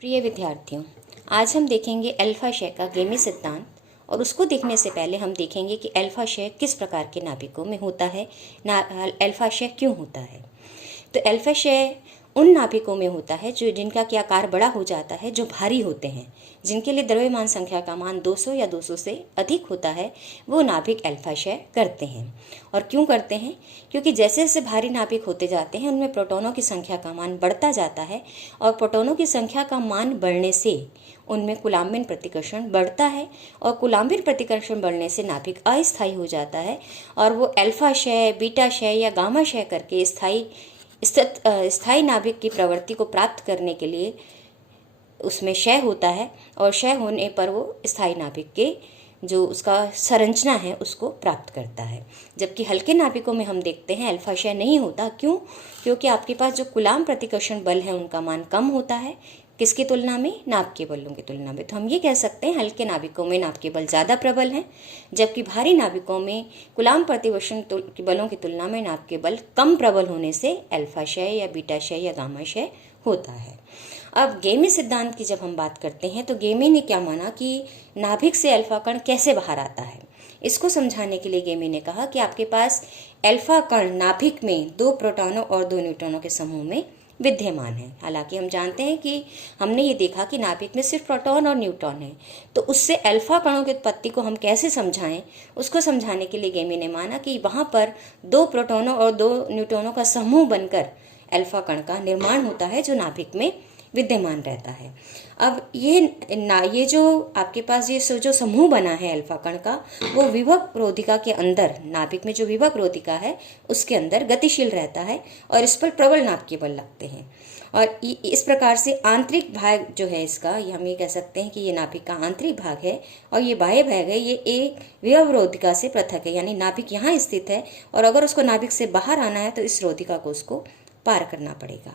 प्रिय विद्यार्थियों, आज हम देखेंगे अल्फा क्षय का गेमी सिद्धांत। और उसको देखने से पहले हम देखेंगे कि अल्फा क्षय किस प्रकार के नाभिकों में होता है, अल्फा क्षय क्यों होता है। तो अल्फा क्षय उन नाभिकों में होता है जो जिनका कि आकार बड़ा हो जाता है, जो भारी होते हैं, जिनके लिए द्रव्यमान संख्या का मान 200 या 200 से अधिक होता है, वो नाभिक अल्फा क्षय करते हैं। और क्यों करते हैं? क्योंकि जैसे जैसे भारी नाभिक होते जाते हैं उनमें प्रोटॉनों की संख्या का मान बढ़ता जाता है, और प्रोटॉनों की संख्या का मान बढ़ने से उनमें कूलाम्बिन प्रतिकर्षण बढ़ता है, और कूलाम्बिन प्रतिकर्षण बढ़ने से नाभिक अस्थायी हो जाता है, और वो अल्फा क्षय, बीटा क्षय या गामा क्षय करके स्थायी नाभिक की प्रवृत्ति को प्राप्त करने के लिए उसमें क्षय होता है, और क्षय होने पर वो स्थायी नाभिक के जो उसका संरचना है उसको प्राप्त करता है। जबकि हल्के नाभिकों में हम देखते हैं अल्फा क्षय नहीं होता। क्यों? क्योंकि आपके पास जो कूलाम्ब प्रतिकर्षण बल है उनका मान कम होता है। किसकी तुलना में? नाभ के बलों की तुलना में। तो हम ये कह सकते हैं हल्के नाभिकों में नाभ के बल ज़्यादा प्रबल हैं, जबकि भारी नाभिकों में कूलाम्ब प्रतिकर्षण के बलों की तुलना में नाभ के बल कम प्रबल होने से अल्फा क्षय या बीटा क्षय या गामा क्षय होता है। अब गेमी सिद्धांत की जब हम बात करते हैं तो गेमी ने क्या माना कि नाभिक से अल्फा कण कैसे बाहर आता है। इसको समझाने के लिए गेमी ने कहा कि आपके पास अल्फा कण नाभिक में 2 प्रोटॉनों और 2 न्यूट्रॉनों के समूह में विद्यमान है। हालांकि हम जानते हैं कि हमने ये देखा कि नाभिक में सिर्फ प्रोटॉन और न्यूट्रॉन है, तो उससे अल्फा कणों की उत्पत्ति को हम कैसे समझाएं, उसको समझाने के लिए गेमी ने माना कि वहां पर 2 प्रोटॉनों और 2 न्यूट्रॉनों का समूह बनकर अल्फा कण का निर्माण होता है जो नाभिक में विद्यमान रहता है। अब ये जो आपके पास ये जो समूह बना है अल्फा कण का, वो विभव रोधिका के अंदर, नाभिक में जो विभव रोधिका है उसके अंदर गतिशील रहता है, और इस पर प्रबल नाभ के बल लगते हैं। और इस प्रकार से आंतरिक भाग जो है इसका, ये हम ये कह सकते हैं कि ये नाभिक का आंतरिक भाग है, और ये बाह्य भाग है, ये एक विभव रोधिका से पृथक है। यानी नाभिक यहाँ स्थित है, और अगर उसको नाभिक से बाहर आना है तो इस रोधिका को उसको पार करना पड़ेगा।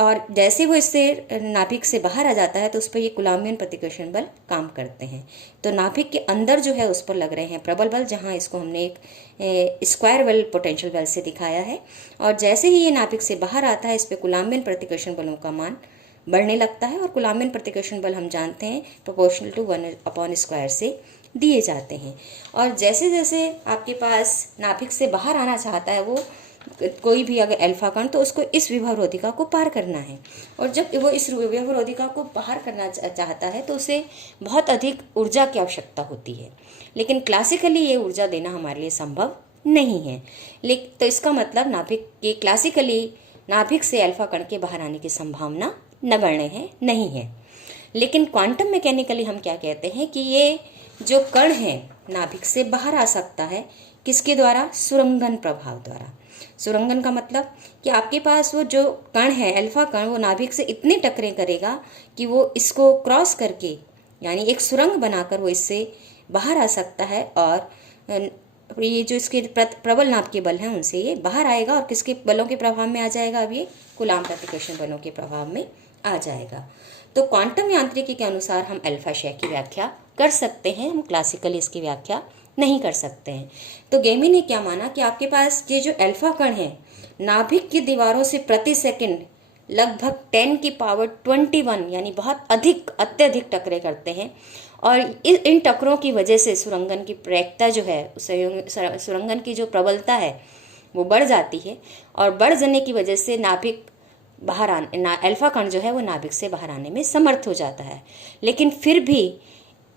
और जैसे वो इससे नाभिक से बाहर आ जाता है तो उस पर ये कूलाम्बियन प्रतिकर्षण बल काम करते हैं। तो नाभिक के अंदर जो है उस पर लग रहे हैं प्रबल बल, जहाँ इसको हमने एक स्क्वायर वेल पोटेंशियल वेल से दिखाया है। और जैसे ही ये नाभिक से बाहर आता है इस पर कूलाम्बियन प्रतिकर्षण बलों का मान बढ़ने लगता है, और कूलाम्बियन प्रतिकर्षण बल हम जानते हैं प्रोपोर्शनल टू 1/स्क्वायर से दिए जाते हैं। और जैसे जैसे आपके पास नाभिक से बाहर आना चाहता है वो कोई भी अगर अल्फा कण, तो उसको इस विभव रोधिका को पार करना है। और जब वो इस विभव रोधिका को पार करना चाहता है तो उसे बहुत अधिक ऊर्जा की आवश्यकता होती है, लेकिन क्लासिकली ये ऊर्जा देना हमारे लिए संभव नहीं है। लेकिन तो इसका मतलब क्लासिकली नाभिक से अल्फा कण के बाहर आने की संभावना नगण्य है, नहीं है। लेकिन क्वांटम मैकेनिकली हम क्या कहते हैं कि ये जो कण है नाभिक से बाहर आ सकता है, किसके द्वारा? सुरंगन प्रभाव द्वारा। सुरंगन का मतलब कि आपके पास वो जो कण है अल्फा कण, वो नाभिक से इतने टकरे करेगा कि वो इसको क्रॉस करके, यानी एक सुरंग बनाकर वो इससे बाहर आ सकता है, और ये जो इसके प्रबल नाभ के बल हैं उनसे ये बाहर आएगा, और किसके बलों के प्रभाव में आ जाएगा? अब ये कूलाम्ब प्रतिकर्षण बलों के प्रभाव में आ जाएगा। तो क्वांटम यांत्रिकी के अनुसार हम अल्फा क्षय की व्याख्या कर सकते हैं, हम क्लासिकली इसकी व्याख्या नहीं कर सकते हैं। तो गेमी ने क्या माना कि आपके पास ये जो अल्फा कण है नाभिक की दीवारों से प्रति सेकंड लगभग 10⁻21 यानी बहुत अधिक, अत्यधिक टकरे करते हैं, और इन टकरों की वजह से सुरंगन की प्रयक्ता जो है, सुरंगन की जो प्रबलता है वो बढ़ जाती है, और बढ़ जाने की वजह से नाभिक बाहर अल्फा कण जो है वो नाभिक से बाहर आने में समर्थ हो जाता है। लेकिन फिर भी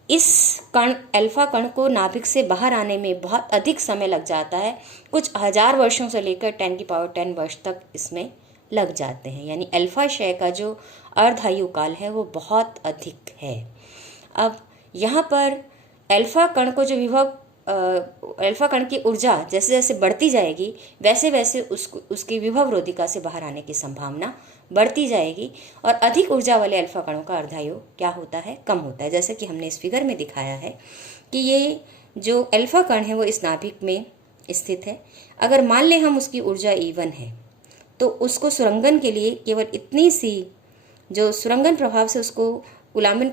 इस अल्फा कण को नाभिक से बाहर आने में बहुत अधिक समय लग जाता है, कुछ हजार वर्षों से लेकर 10⁻10 वर्ष तक इसमें लग जाते हैं। यानी अल्फा क्षय का जो अर्धायु काल है वो बहुत अधिक है। अब यहाँ पर अल्फा कण को जो अल्फा कण की ऊर्जा जैसे जैसे बढ़ती जाएगी वैसे वैसे उसकी विभव रोधिका से बाहर आने की संभावना बढ़ती जाएगी, और अधिक ऊर्जा वाले अल्फा कणों का अर्धायु क्या होता है? कम होता है। जैसे कि हमने इस फिगर में दिखाया है कि ये जो अल्फा कण है वो इस नाभिक में स्थित है। अगर मान लें हम उसकी ऊर्जा E1 है, तो उसको सुरंगन के लिए केवल इतनी सी जो सुरंगन प्रभाव से उसको कूलाम्बिन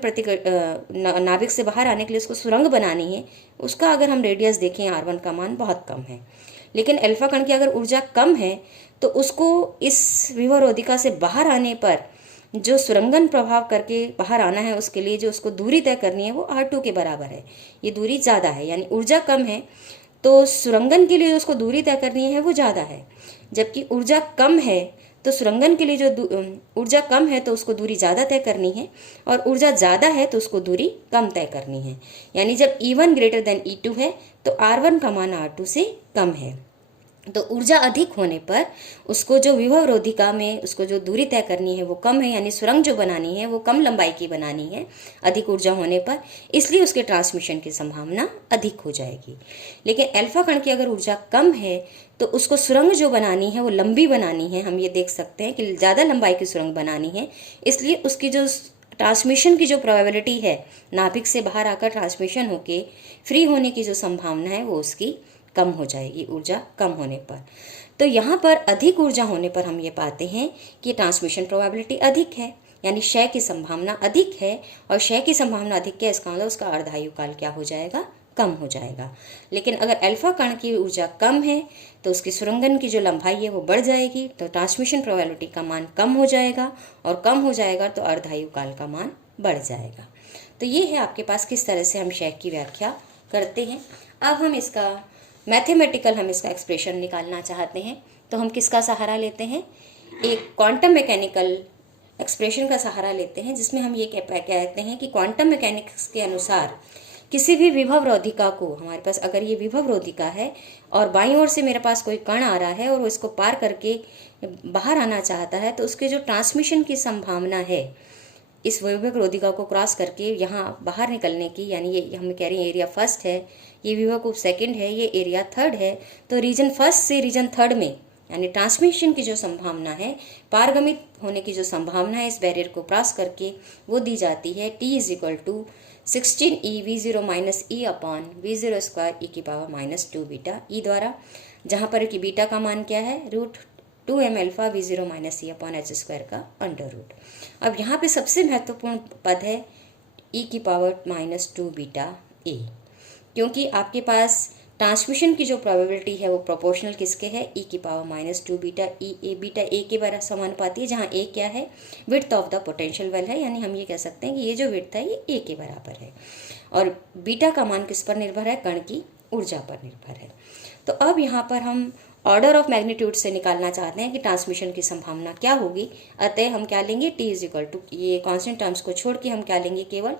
नाभिक से बाहर आने के लिए उसको सुरंग बनानी है, उसका अगर हम रेडियस देखें R1 का मान बहुत कम है। लेकिन अल्फा कण की अगर ऊर्जा कम है तो उसको इस विभव रोधिका से बाहर आने पर जो सुरंगन प्रभाव करके बाहर आना है उसके लिए जो उसको दूरी तय करनी है वो R2 के बराबर है। ये दूरी ज़्यादा है, यानी ऊर्जा कम है तो सुरंगन के लिए जो उसको दूरी तय करनी है वो ज़्यादा है, जबकि ऊर्जा कम है तो सुरंगन के लिए जो ऊर्जा कम है तो उसको दूरी ज़्यादा तय करनी है, और ऊर्जा ज़्यादा है तो उसको दूरी कम तय करनी है। यानी जब E1 ग्रेटर देन E2 है तो R1 का मान R2 से कम है। तो ऊर्जा अधिक होने पर उसको जो विभव रोधिका में उसको जो दूरी तय करनी है वो कम है, यानी सुरंग जो बनानी है वो कम लंबाई की बनानी है अधिक ऊर्जा होने पर, इसलिए उसके ट्रांसमिशन की संभावना अधिक हो जाएगी। लेकिन अल्फा कण की अगर ऊर्जा कम है तो उसको सुरंग जो बनानी है वो लंबी बनानी है। हम ये देख सकते हैं कि ज़्यादा लंबाई की सुरंग बनानी है, इसलिए उसकी जो ट्रांसमिशन की जो प्रोबेबिलिटी है, नाभिक से बाहर आकर ट्रांसमिशन होके फ्री होने की जो संभावना है वो उसकी कम हो जाएगी ऊर्जा कम होने पर। तो यहाँ पर अधिक ऊर्जा होने पर हम ये पाते हैं कि ट्रांसमिशन प्रोबेबिलिटी अधिक है, यानी क्षय की संभावना अधिक है, और क्षय की संभावना अधिक है इसका मतलब उसका अर्धायु काल क्या हो जाएगा, कम हो जाएगा। लेकिन अगर अल्फा कण की ऊर्जा कम है तो उसकी सुरंगन की जो लंबाई है वो बढ़ जाएगी, तो ट्रांसमिशन प्रोबेबिलिटी का मान कम हो जाएगा, और कम हो जाएगा तो अर्धायु काल का मान बढ़ जाएगा। तो ये है आपके पास किस तरह से हम क्षय की व्याख्या करते हैं। अब हम इसका मैथमेटिकल हम इसका एक्सप्रेशन निकालना चाहते हैं तो हम किसका सहारा लेते हैं, एक क्वांटम मैकेनिकल एक्सप्रेशन का सहारा लेते हैं, जिसमें हम ये कहते हैं कि क्वांटम मैकेनिक्स के अनुसार किसी भी विभव रोधिका को, हमारे पास अगर ये विभव रोधिका है और बाईं ओर से मेरे पास कोई कण आ रहा है और वो इसको पार करके बाहर आना चाहता है, तो उसके जो ट्रांसमिशन की संभावना है इस विभव रोधिका को क्रॉस करके यहाँ बाहर निकलने की, यानी ये हम कह रहे हैं एरिया फर्स्ट है, ये विभव कूप सेकंड है, ये एरिया थर्ड है, तो रीजन फर्स्ट से रीजन थर्ड में यानी ट्रांसमिशन की जो संभावना है, पारगमित होने की जो संभावना है इस बैरियर को क्रॉस करके, वो दी जाती है T = 16e v0 माइनस ई अपॉन v0 स्क्वायर e की पावर -2 बीटा ई द्वारा, जहाँ पर कि बीटा का मान क्या है, √2m अल्फा v0 माइनस ई अपॉन h स्क्वायर का अंडर रूट। अब यहाँ पे सबसे महत्वपूर्ण पद है e की पावर -2 बीटा ए, क्योंकि आपके पास ट्रांसमिशन की जो प्रोबेबिलिटी है वो प्रोपोर्शनल किसके है, e की power -2 beta E A, beta A के बराबर समानुपाती है, जहाँ ए क्या है, width of the potential well है, यानी हम ये कह सकते हैं कि ये जो विड्थ है ये ए के बराबर है, और बीटा का मान किस पर निर्भर है, कण की ऊर्जा पर निर्भर है। तो अब यहाँ पर हम ऑर्डर ऑफ मैग्नीट्यूड से निकालना चाहते हैं कि ट्रांसमिशन की संभावना क्या होगी, अतः हम क्या लेंगे, T = ये कॉन्स्टेंट टर्म्स को छोड़ के हम क्या लेंगे, केवल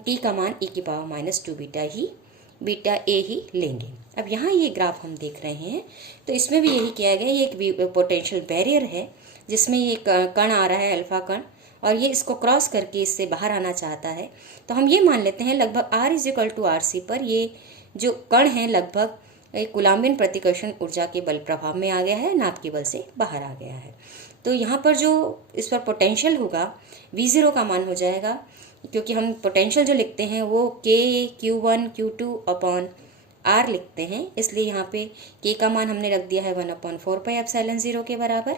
T का मान e की पावर -2 बीटा ए ही लेंगे। अब यहाँ ये ग्राफ हम देख रहे हैं तो इसमें भी यही किया गया, ये एक पोटेंशियल बैरियर है जिसमें ये कण आ रहा है अल्फा कण, और ये इसको क्रॉस करके इससे बाहर आना चाहता है। तो हम ये मान लेते हैं लगभग R = RC पर ये जो कण है लगभग एक कूलाम्बिन प्रतिकर्षण ऊर्जा के बल प्रभाव में आ गया है, नाभ के बल से बाहर आ गया है। तो यहाँ पर जो इस पर पोटेंशियल होगा V0 का मान हो जाएगा, क्योंकि हम पोटेंशियल जो लिखते हैं वो K Q1 Q2 upon R लिखते हैं, इसलिए यहाँ पे K का मान हमने रख दिया है 1/4πε0 के बराबर।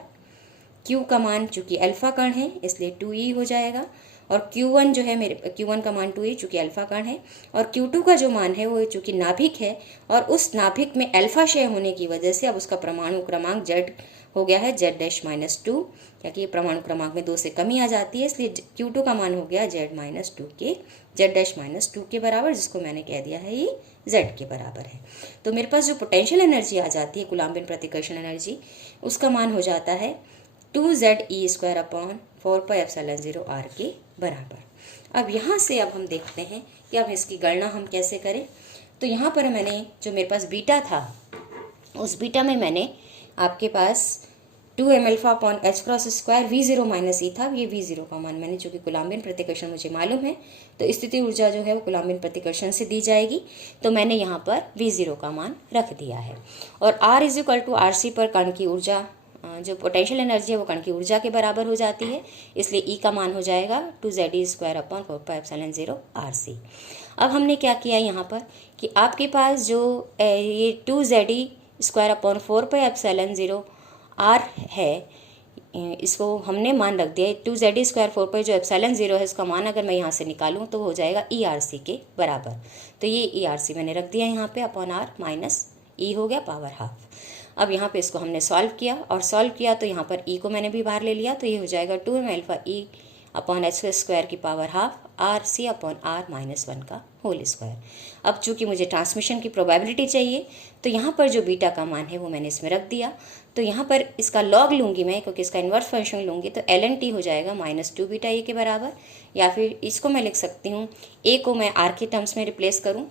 Q का मान चूँकि अल्फा कण है इसलिए 2e हो जाएगा, और Q1 जो है मेरे Q1 का मान 2e चूँकि अल्फा कण है, और Q2 का जो मान है वो चूँकि नाभिक है, और उस नाभिक में अल्फा क्षय होने की वजह से अब उसका परमाणु क्रमांक Z हो गया है Z-2, क्योंकि ये परमाणु क्रमांक में 2 से कमी आ जाती है, इसलिए Q2 का मान हो गया Z-2 के Z-2 के बराबर, जिसको मैंने कह दिया है ये Z के बराबर है। तो मेरे पास जो पोटेंशियल एनर्जी आ जाती है कूलाम्बिन प्रतिकर्षण एनर्जी, उसका मान हो जाता है 2Ze² अपॉन 4πε0 R के बराबर। अब यहाँ से अब हम देखते हैं कि अब इसकी गणना हम कैसे करें। तो यहाँ पर मैंने जो मेरे पास बीटा था उस बीटा में मैंने आपके पास 2m alpha upon h cross square v0 minus E था, ये v0 का मान मैंने, चूँकि कूलाम्बिन प्रतिकर्षण मुझे मालूम है तो स्थिति ऊर्जा जो है वो कूलाम्बिन प्रतिकर्षण से दी जाएगी, तो मैंने यहाँ पर v0 का मान रख दिया है। और R = RC पर कण की ऊर्जा जो पोटेंशियल एनर्जी है वो कण की ऊर्जा के बराबर हो जाती है, इसलिए E का मान हो जाएगा 2Ze² अपॉन 4πε0 RC। अब हमने क्या किया यहाँ पर कि आपके पास जो ये 2Ze² अपॉन 4πε0 R है, इसको हमने मान रख दिया 2Ze² 4π जो ε0 है इसका मान अगर मैं यहाँ से निकालूँ तो हो जाएगा ERC के बराबर। तो ये ERC मैंने रख दिया यहाँ पे अपॉन R माइनस E हो गया पावर हाफ। अब यहाँ पे इसको हमने सॉल्व किया, और सॉल्व किया तो यहाँ पर ई को मैंने भी बाहर ले लिया, तो ये हो जाएगा 2m alpha E upon H square की power half R C upon R minus 1 का होल स्क्वायर। अब चूंकि मुझे ट्रांसमिशन की प्रोबेबिलिटी चाहिए, तो यहाँ पर जो बीटा का मान है वो मैंने इसमें रख दिया। तो यहाँ पर इसका लॉग लूँगी मैं, क्योंकि इसका इन्वर्स फंक्शन लूँगी, तो ln t हो जाएगा -2 बीटा ए के बराबर। या फिर इसको मैं लिख सकती हूँ, ए को मैं आर के टर्म्स में रिप्लेस करूँ,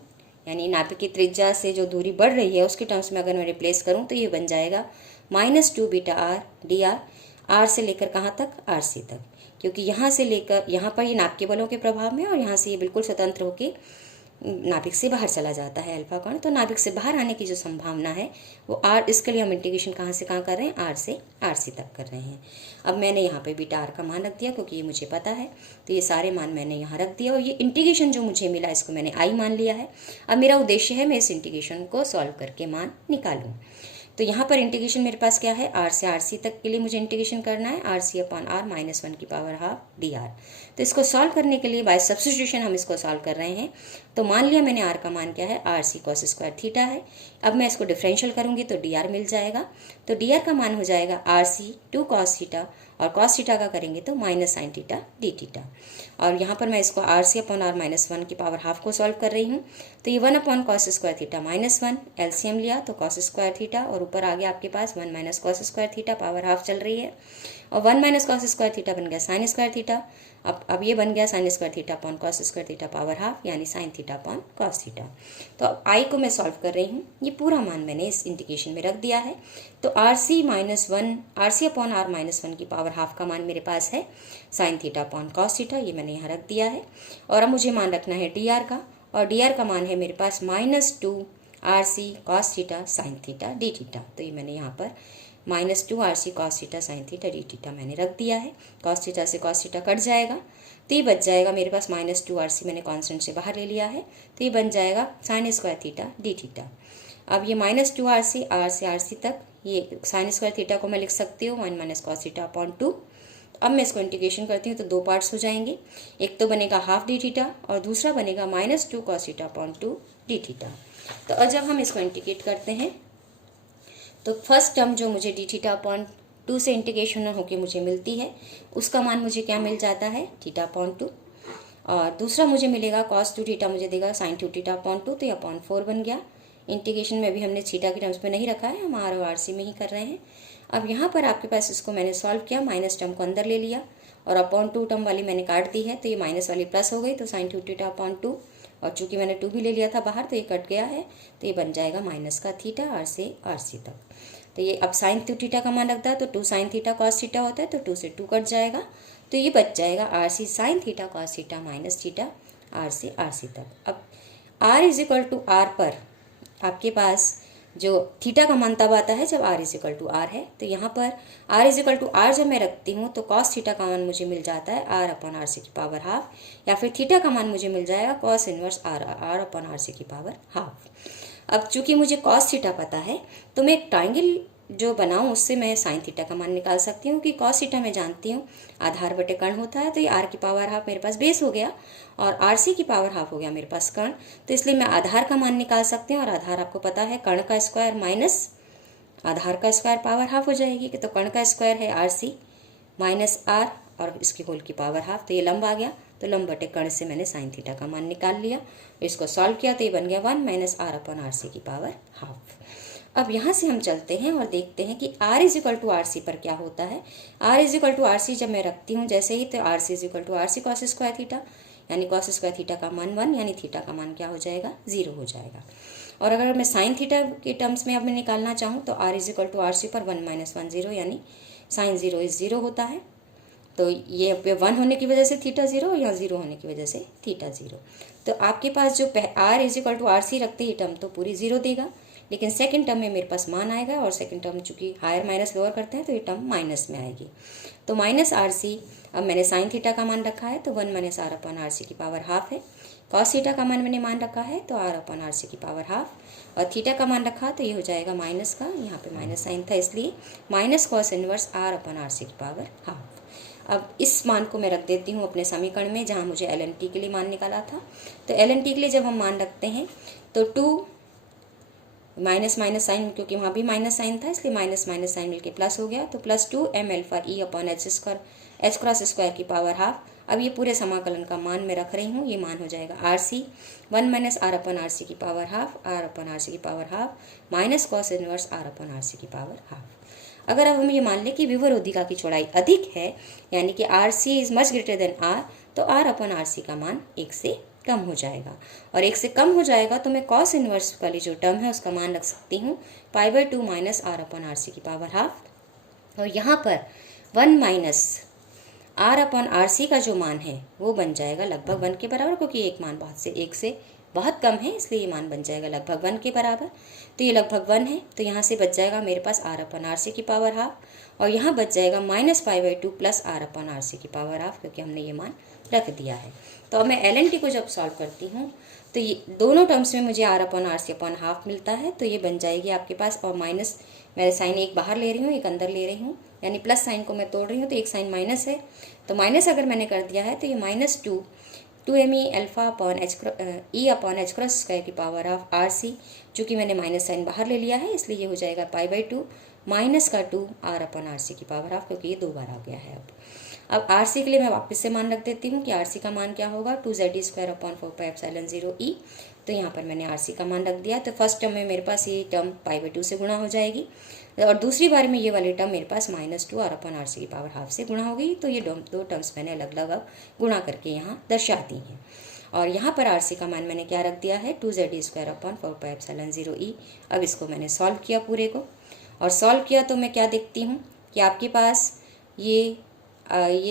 यानी नाभिक की त्रिज्या से जो दूरी बढ़ रही है उसके टर्म्स में अगर मैं रिप्लेस करूँ तो ये बन जाएगा -2 beta R D R, R से लेकर कहाँ तक, आर सी तक, क्योंकि यहाँ से लेकर यहाँ पर ये नाभिकीय बलों के प्रभाव में, और यहाँ से ये बिल्कुल स्वतंत्र होकर नाभिक से बाहर चला जाता है अल्फा कण। तो नाभिक से बाहर आने की जो संभावना है वो आर, इसके लिए हम इंटीग्रेशन कहाँ से कहाँ कर रहे हैं, आर से आर सी तक कर रहे हैं। अब मैंने यहाँ पे बीटा आर का मान रख दिया, क्योंकि ये मुझे पता है, तो ये सारे मान मैंने यहाँ रख दिया, और ये इंटीग्रेशन जो मुझे मिला इसको मैंने आई मान लिया है। अब मेरा उद्देश्य है मैं इस इंटीग्रेशन को सॉल्व करके मान निकालूँ। तो यहाँ पर इंटीग्रेशन मेरे पास क्या है, आर से आर सी तक के लिए मुझे इंटीग्रेशन करना है, R C upon R minus 1 की पावर हाफ डी आर। तो इसको सॉल्व करने के लिए बाय सब्स्टिट्यूशन हम इसको सॉल्व कर रहे हैं। तो मान लिया मैंने आर का मान क्या है, R C cos square theta है। अब मैं इसको डिफरेंशियल करूंगी तो डी आर मिल जाएगा। तो डी आर का मान हो जाएगा आर सी 2 कॉस थीटा, और कॉस थीटा का करेंगे तो minus sine theta D theta. और यहाँ पर मैं इसको R C upon R minus 1 की पावर हाफ को सॉल्व कर रही हूँ। तो ये 1 upon cos square theta minus 1, LCM लिया तो कॉस स्क्वायर थीटा, और ऊपर आ गया आपके पास 1 minus cos square theta, power half चल रही है, और 1 माइनस कॉस स्क्वायर थीटा बन गया साइन स्क्वायर थीटा। अब ये बन गया sine square theta upon cos square theta power half, यानी sine theta upon cos theta. तो अब आई को मैं सॉल्व कर रही हूँ, ये पूरा मान मैंने इस इंटीग्रेशन में रख दिया है। तो R C minus 1, R C upon R minus 1 की पावर हाफ का मान मेरे पास है sine theta upon cos theta, ये मैंने यहाँ रख दिया है। और अब मुझे मान रखना है डी आर का, और डी आर का मान है मेरे पास -2 R C cos theta sine theta D theta. तो ये मैंने यहाँ पर -2 R C cos theta sine theta D theta मैंने रख दिया है। कॉस थीटा से कॉस थीटा कट जाएगा, तो ये बच जाएगा मेरे पास -2 आर सी, मैंने कॉन्स्टेंट से बाहर ले लिया है, तो ये बन जाएगा sign square theta D theta. अब ये -2 आर से आर सी तक, ये साइन स्क्वायर थीटा को मैं लिख सकती हूँ 1 माइनस कॉस थीटा अपॉन 2। अब मैं इसको इंटीग्रेशन करती हूँ तो दो पार्ट्स हो जाएंगे, एक तो बनेगा हाफ डी थीटा और दूसरा बनेगा -2 cos theta upon 2 D theta. तो अब जब हम इसको इंटीग्रेट करते हैं तो फर्स्ट टर्म जो मुझे डी थीटा अपॉन 2 से इंटीग्रेशन होकर मुझे मिलती है, उसका मान मुझे क्या मिल जाता है, थीटा अपॉन 2। और दूसरा मुझे मिलेगा कॉस 2 थीटा मुझे देगा साइन 2 थीटा अपॉन 2, तो ये अपॉन 4 बन गया। इंटीग्रेशन में भी हमने थीटा के टर्म्स में नहीं रखा है, हम आर और आर सी में ही कर रहे हैं। अब यहाँ पर आपके पास इसको मैंने सॉल्व किया, माइनस टर्म को अंदर ले लिया और अपॉन 2 टर्म वाली मैंने काट दी है, तो ये माइनस वाली प्लस हो गई, तो साइन 2 थीटा अपॉन 2, और चूंकि मैंने 2 भी ले लिया था बाहर तो ये कट गया है, तो ये बन जाएगा माइनस का थीटा आर से आर सी तक। तो ये अब साइन 2 थीटा का मान रखता है तो 2 साइन थीटा कॉस थीटा होता है, तो 2 से 2 कट जाएगा, तो ये बच जाएगा R C sine theta cos theta minus theta R से आर सी तक। अब R is equal to R पर आपके पास जो थीटा का मान तब आता है जब R is equal to R है, तो यहाँ पर R is equal to R जब मैं रखती हूँ तो कॉस थीटा का मान मुझे मिल जाता है आर अपॉन आर सी की पावर हाफ, या फिर थीटा का मान मुझे मिल जाएगा cos inverse R upon R C की पावर हाफ। अब चूंकि मुझे कॉस थीटा पता है तो मैं एक ट्राइंगल जो बनाऊं उससे मैं साइन थीटा का मान निकाल सकती हूँ, कि कॉस थीटा मैं जानती हूँ आधार बटे कर्ण होता है, तो ये आर की पावर हाफ मेरे पास बेस हो गया और आर सी की पावर हाफ हो गया मेरे पास कर्ण, तो इसलिए मैं आधार का मान निकाल सकती हूँ, और आधार आपको पता है कर्ण का स्क्वायर माइनस आधार का स्क्वायर पावर हाफ हो जाएगी, कि तो कर्ण का स्क्वायर है आर सी माइनस आर और इसकी होल की पावर हाफ, तो ये लंब आ गया, तो लंब बटे कर्ण से मैंने साइन थीटा का मान निकाल लिया, इसको सॉल्व किया तो ये बन गया 1 minus R upon R C की पावर हाफ। अब यहाँ से हम चलते हैं और देखते हैं कि r is equal to R C पर क्या होता है। r is equal to R C जब मैं रखती हूँ जैसे ही, तो R C is equal to R C cos square theta, यानी कॉस स्क्वायर थीटा का मान 1, यानी थीटा का मान क्या हो जाएगा, 0 हो जाएगा। और अगर मैं साइन थीटा के टर्म्स में अब मैं निकालना चाहूँ तो r is equal to R C पर 1 माइनस 1 0, यानी साइन 0 इज 0 होता है, तो ये 1 होने की वजह से थीटा 0 या 0 होने की वजह से थीटा 0। तो आपके पास जो r is equal to R C रखते ही टर्म तो पूरी 0 देगा, लेकिन सेकंड टर्म में मेरे पास मान आएगा, और सेकंड टर्म चूंकि हायर माइनस लोअर करते हैं तो ये टर्म माइनस में आएगी, तो माइनस आर सी। अब मैंने साइन थीटा का मान रखा है तो 1 minus R upon R C की पावर हाफ है, कॉस थीटा का मान मैंने मान रखा है तो आर अपॉन आर सी की पावर हाफ, और थीटा का मान रखा तो ये हो जाएगा माइनस का, यहाँ पे माइनस साइन था इसलिए minus cos inverse R upon R C की पावर हाफ। अब इस मान को मैं रख देती हूँ अपने समीकरण में जहाँ मुझे एल एन टी के लिए मान निकाला था। तो एल एन टी के लिए जब हम मान रखते हैं तो 2 माइनस माइनस साइन, क्योंकि वहाँ भी माइनस साइन था इसलिए माइनस माइनस साइन मिलके प्लस हो गया, तो plus 2m alpha E upon H cross square की पावर हाफ। अब ये पूरे समाकलन का मान मैं रख रही हूँ, ये मान हो जाएगा R C 1 minus R upon R C की power half, R upon R C की power half minus cos inverse R upon R C की पावर हाफ। अगर अब हम ये मान लें कि विवरोधिका की चौड़ाई अधिक है, यानी कि R C is much greater than R, तो आर अपन आर सी का मान 1 से कम हो जाएगा, और 1 से कम हो जाएगा तो मैं कॉस इनवर्स वाली जो टर्म है उसका मान रख सकती हूँ π/2 minus R upon R C की पावर हाफ। और यहाँ पर 1 minus R upon R C का जो मान है वो बन जाएगा लगभग 1 के बराबर, क्योंकि एक मान 1 से बहुत कम है इसलिए ये मान बन जाएगा लगभग 1 के बराबर। तो ये लगभग 1 है, तो यहाँ से बच जाएगा मेरे पास आर अपन आर सी की पावर हाफ, और यहाँ बच जाएगा minus π/2 plus R upon R C की पावर हाफ, क्योंकि हमने ये मान रख दिया है। तो अब मैं एल एन टी को जब सॉल्व करती हूँ तो ये दोनों टर्म्स में मुझे R upon R C upon half मिलता है, तो ये बन जाएगी आपके पास, और माइनस मैं साइन एक बाहर ले रही हूँ एक अंदर ले रही हूँ, यानी प्लस साइन को मैं तोड़ रही हूँ तो एक साइन माइनस है, तो माइनस अगर मैंने कर दिया है तो ये minus 2m E alpha upon H cross square की पावर ऑफ आर सी, चूँकि मैंने माइनस साइन बाहर ले लिया है इसलिए ये हो जाएगा π/2 माइनस का 2 आर अपन आर सी की पावर ऑफ, क्योंकि ये 2 बार आ गया है। अब आर सी के लिए मैं वापस से मान रख देती हूँ कि आर सी का मान क्या होगा 2z² अपॉन 4πε0e, तो यहाँ पर मैंने आर सी का मान रख दिया। तो फर्स्ट टर्म में मेरे पास ये टर्म π/2 से गुणा हो जाएगी, और दूसरी बार में ये वाली टर्म मेरे पास -2 आर अपन आर सी की पावर हाफ से गुणा हो गई। तो ये दो टर्म्स मैंने अलग अलग अब गुणा करके यहाँ दर्शा दी हैं, और यहाँ पर आर सी का मान मैंने क्या रख दिया है 2z² अपॉन 4πε0e। अब इसको मैंने सॉल्व किया पूरे को, और सॉल्व किया तो मैं क्या देखती हूँ कि आपके पास ये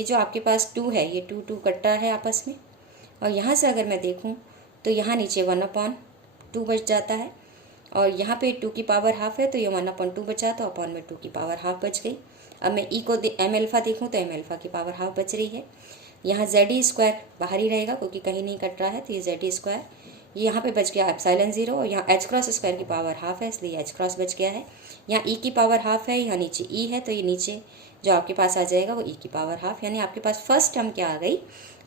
जो आपके पास 2 है ये 2 कट रहा है आपस में, और यहाँ से अगर मैं देखूँ तो यहाँ नीचे 1/2 बच जाता है, और यहाँ पे 2 की पावर हाफ है तो ये 1/2 बचा, तो अपॉन में 2 की पावर हाफ बच गई। अब मैं ई को एम अल्फा देखूँ तो एम अल्फा की पावर हाफ बच रही है। यहाँ z² बाहर ही रहेगा क्योंकि कहीं नहीं कट रहा है, तो ये z², ये यहाँ पे बच गया ε0, और यहाँ एच क्रॉस स्क्वायर की पावर हाफ है इसलिए एच क्रॉस बच गया है। यहाँ ई की पावर हाफ है, यहाँ नीचे ई है, तो ये नीचे जो आपके पास आ जाएगा वो ई की पावर हाफ, यानी आपके पास फर्स्ट टर्म क्या आ गई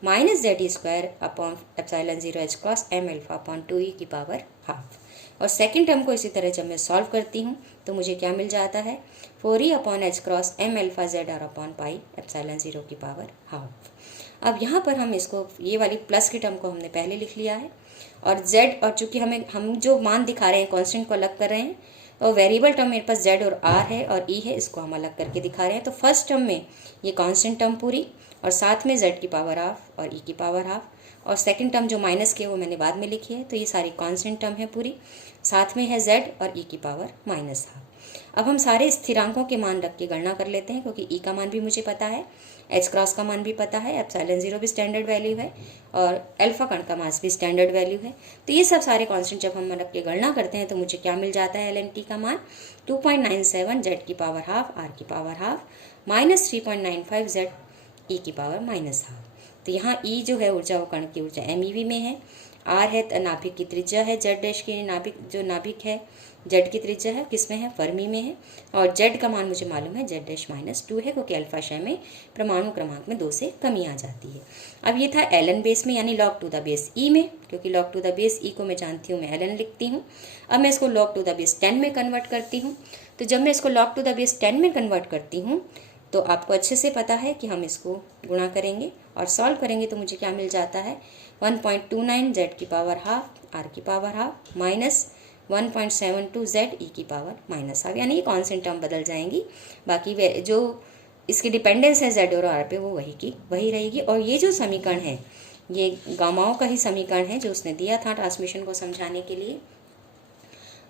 -z² upon ε0 H cross M alpha upon 2e की पावर हाफ। और सेकंड टर्म को इसी तरह जब मैं सॉल्व करती हूँ तो मुझे क्या मिल जाता है 4e upon H cross M alpha Z R upon pi ε0 की पावर हाफ। अब यहाँ पर हम इसको ये वाली प्लस की टर्म को हमने पहले लिख लिया है, और z, और चूँकि हम जो मान दिखा रहे हैं कॉन्स्टेंट को अलग कर रहे हैं, और वेरिएबल टर्म मेरे पास z और r है और e है, इसको हम अलग करके दिखा रहे हैं। तो फर्स्ट टर्म में ये कांस्टेंट टर्म पूरी, और साथ में z की पावर हाफ और e की पावर हाफ, और सेकंड टर्म जो माइनस की है वो मैंने बाद में लिखी है, तो ये सारी कांस्टेंट टर्म है पूरी, साथ में है z और e की पावर -हाफ। अब हम सारे स्थिरांकों के मान रख के गणना कर लेते हैं, क्योंकि e का मान भी मुझे पता है, एच क्रॉस का मान भी पता है, ε0 भी स्टैंडर्ड वैल्यू है, और अल्फा कण का मास भी स्टैंडर्ड वैल्यू है। तो ये सब सारे कांस्टेंट जब हम रख के गणना करते हैं तो मुझे क्या मिल जाता है एल का मान 2.97 जेड की पावर हाफ आर की पावर हाफ -3.95 जेड ई की पावर -हाफ। तो यहाँ ई जो है ऊर्जा वो कण की ऊर्जा एमईवी में है, आर है नाभिक की त्रिज्या है, जेड डैश की नाभिक है जेड की त्रिज्या है किस में है फर्मी में है, और जेड का मान मुझे मालूम है जेड डैश -2 है, क्योंकि अल्फा शय में परमाणु क्रमांक में 2 से कमी आ जाती है। अब ये था एल बेस में, यानी log टू द बेस ई में, क्योंकि log टू द बेस ई को मैं जानती हूँ मैं एल लिखती हूँ। अब मैं इसको log टू द बेस 10 में कन्वर्ट करती हूँ, तो जब मैं इसको log टू द बेस 10 में कन्वर्ट करती हूँ तो आपको अच्छे से पता है कि हम इसको गुणा करेंगे और सॉल्व करेंगे तो मुझे क्या मिल जाता है 1.29 जेड की पावर हाफ आर की पावर हाफ -1.72 जेड ई की पावर -हाफ, यानी ये कॉन्स्टेंट टर्म बदल जाएंगी, बाकी जो इसकी डिपेंडेंस है जेड और आर पे वो वही रहेगी। और ये जो समीकरण है ये गामाओं का ही समीकरण है जो उसने दिया था ट्रांसमिशन को समझाने के लिए।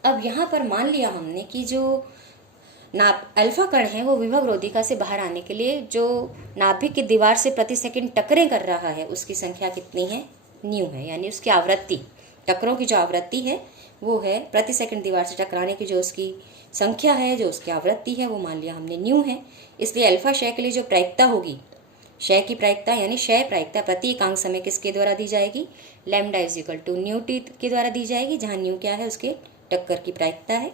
अब यहाँ पर मान लिया हमने कि जो अल्फा कण है वो विभवरोधिका से बाहर आने के लिए जो नाभिक की दीवार से प्रति सेकंड टकरें कर रहा है उसकी संख्या कितनी है न्यू है, यानी उसकी आवृत्ति, टकरों की जो आवृत्ति है वो है प्रति सेकंड दीवार से टकराने की जो उसकी संख्या है, जो उसकी आवृत्ति है वो मान लिया हमने न्यू है। इसलिए अल्फा क्षय के लिए जो प्रायिकता होगी, क्षय की प्रायिकता यानी क्षय प्रायिकता प्रति एकांक समय किसके द्वारा दी जाएगी, लैम्डा = न्यू टी के द्वारा दी जाएगी, जहाँ न्यू क्या है उसके टक्कर की प्रायिकता है,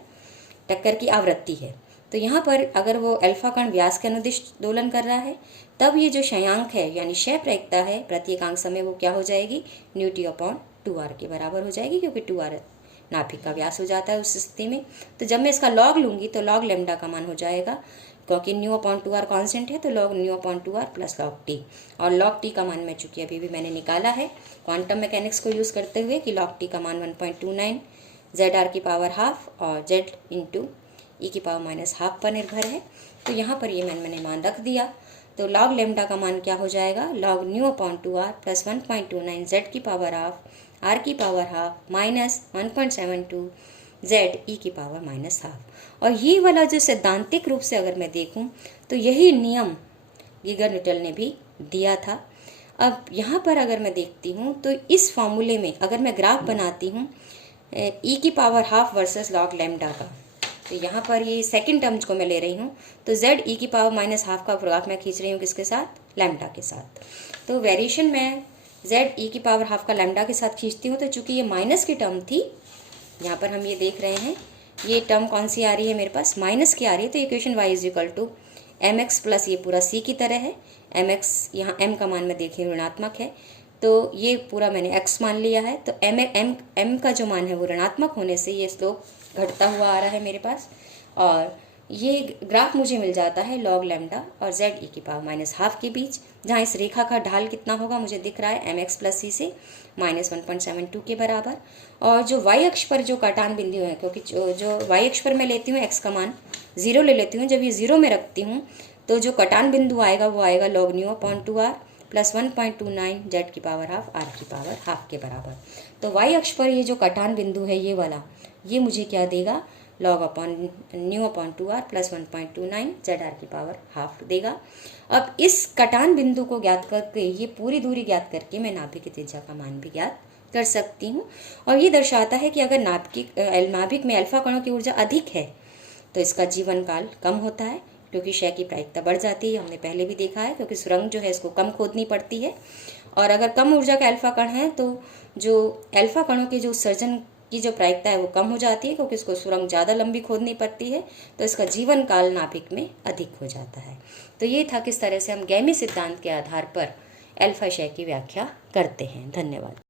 टक्कर की आवृत्ति है। तो यहाँ पर अगर वो अल्फा कण व्यास के अनुदिश दोलन कर रहा है तब ये जो क्षयांक है यानी क्षय प्रायिकता है प्रति एकांक समय वो क्या हो जाएगी न्यू टी अपॉन 2r के बराबर हो जाएगी, क्योंकि 2r नाभिक का व्यास हो जाता है उस स्थिति में। तो जब मैं इसका लॉग लूँगी तो लॉग लेमडा का मान हो जाएगा, क्योंकि न्यू अपॉन 2r कॉन्स्टेंट है तो log new upon 2r plus log T. और लॉग टी का मान मैं चूँकि अभी भी मैंने निकाला है क्वांटम मैकेनिक्स को यूज़ करते हुए कि लॉग टी का मान 1.29 ZR की पावर हाफ और Z इंटू ई की पावर माइनस हाफ पर निर्भर है। तो यहाँ पर ये मैंने मान रख दिया। तो लॉग लेमडा का मान क्या हो जाएगा, log new upon 2r plus 1.29 Z की पावर हाफ R की पावर हाफ माइनस 1.72 Z ई की पावर माइनस हाफ। और ये वाला जो सैद्धांतिक रूप से अगर मैं देखूं तो यही नियम गीगर न्यूटन ने भी दिया था। अब यहाँ पर अगर मैं देखती हूँ तो इस फॉर्मूले में अगर मैं ग्राफ बनाती हूँ ई की power half versus log lambda का, तो यहाँ पर ये सेकंड टर्म्स को मैं ले रही हूँ तो Z ई की पावर माइनस हाफ का ग्राफ मैं खींच रही हूँ किसके साथ, लैम्डा के साथ। तो वेरिएशन मैं Z ई की पावर हाफ का लैम्डा के साथ खींचती हूँ। तो चूंकि ये माइनस की टर्म थी, यहाँ पर हम ये देख रहे हैं ये टर्म कौन सी आ रही है मेरे पास, माइनस की आ रही है। तो equation y is equal to M X plus ये पूरा c की तरह है। एम एक्स यहाँ m का मान मैं देखिए ऋणात्मक है तो ये पूरा मैंने x मान लिया है। तो m का जो मान है वो ऋणात्मक होने से ये स्लोप घटता हुआ आ रहा है मेरे पास। और ये ग्राफ मुझे मिल जाता है लॉग लैम्डा और Z ई की पावर माइनस हाफ के बीच, जहाँ इस रेखा का ढाल कितना होगा मुझे दिख रहा है mx प्लस c से माइनस 1.72 के बराबर। और जो y अक्ष पर जो काटान बिंदु है, क्योंकि जो y अक्ष पर मैं लेती हूँ x का मान 0 ले लेती हूँ, जब ये 0 में रखती हूँ तो जो कटान बिंदु आएगा वो आएगा log new upon 2r plus 1.29 Z की पावर हाफ R की पावर हाफ के बराबर। तो y अक्ष पर ये जो कटान बिंदु है ये वाला, ये मुझे क्या देगा, log upon new upon 2r plus 1.29 ZR की पावर हाफ देगा। अब इस कटान बिंदु को ज्ञात करके ये पूरी दूरी ज्ञात करके मैं नाभिक की त्रिज्या का मान भी ज्ञात कर सकती हूँ। और ये दर्शाता है कि अगर नाभिक में अल्फा कणों की ऊर्जा अधिक है तो इसका जीवन काल कम होता है, क्योंकि क्षय की प्रायिकता बढ़ जाती है। हमने पहले भी देखा है, क्योंकि सुरंग जो है इसको कम खोदनी पड़ती है। और अगर कम ऊर्जा के अल्फा कण हैं तो जो अल्फा कणों के जो उत्सर्जन की जो प्रायिकता है वो कम हो जाती है, क्योंकि इसको सुरंग ज़्यादा लंबी खोदनी पड़ती है, तो इसका जीवन काल नाभिक में अधिक हो जाता है। तो ये था किस तरह से हम गैमी सिद्धांत के आधार पर अल्फा क्षय की व्याख्या करते हैं। धन्यवाद।